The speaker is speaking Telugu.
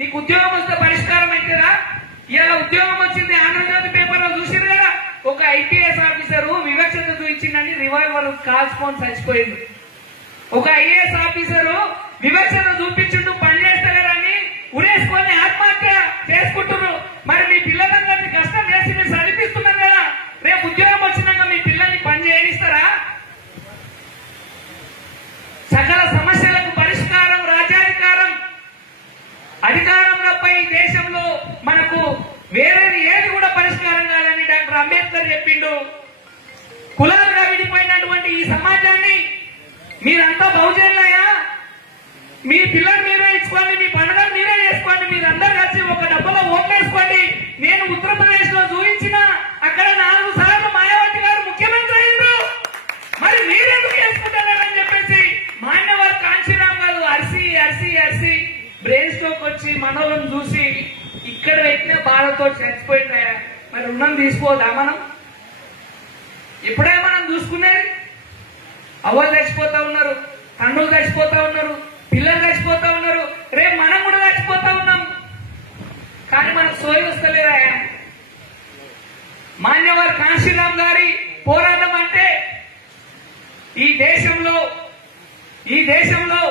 నీకు ఉద్యోగం వస్తే పరిష్కారం అవుతుందా? ఇలా ఉద్యోగం వచ్చింది ఆంధ్రజ్యోతి పేపర్ లో చూసింది కదా, ఒక ఐపీఎస్ ఆఫీసరు వివక్షత చూపించిందని రివాల్వర్ కాల్చుకొని చచ్చిపోయింది. ఒక ఐఏఎస్ ఆఫీసరు వివక్షత చూపించుంటూ పనిచేస్తలేరని ఉరేసుకొని ఆత్మహత్య చేసుకుంటున్నారు. మరి మీ పిల్లలందరినీ కష్టం చేసి మీరు చదివిస్తున్నారు కదా, రేపు ఉద్యోగం వచ్చినాక మీ పిల్లల్ని పని చేయనిస్తారా? సకల సమస్యలకు పరిష్కారం రాజ్యాధికారం. అధికారంలోపై దేశంలో మనకు వేరేది ఏది కూడా పరిష్కారం కాదని డాక్టర్ అంబేద్కర్ చెప్పిండు. కులాలుగా విడిపోయినటువంటి ఈ సమాజాన్ని మీరంతా బహుజనులయ్యా, మీ పిల్లలు మీరే ఇచ్చుకోండి, మీ పండుగలు మీరే చేసుకోండి, మీరందరూ కలిసి ఒక డబ్బులో ఓట్లేసుకోండి. నేను ఉత్తరప్రదేశ్ లో చూపించిన అక్కడ 4 సార్లు మాయావతి గారు ముఖ్యమంత్రి అయ్యారు, మరి మీరెందుకు చేసుకుంటున్నారని చెప్పేసి మాన్యవర్ కాంశీరామ్ గారు అరిసి అరిసి అరిసి బ్రెయిన్ స్ట్రోక్ వచ్చి మనోళ్ళని చూసి ఇక్కడ పెట్టిన బాధతో చచ్చిపోయిందా? మరి రుణం తీసుకోదా? మనం ఎప్పుడే మనం చూసుకునేది? అవ్వలు చచ్చిపోతా ఉన్నారు, తండ్రులు చచ్చిపోతా ఉన్నారు, పిల్లలు చచ్చిపోతా ఉన్నారు, రేపు మనం కూడా చచ్చిపోతా ఉన్నాం. కానీ మనకు సోయి వస్తలేదా? మాన్యవర్ కాంశీరామ్ గారి పోరాటం అంటే ఈ దేశంలో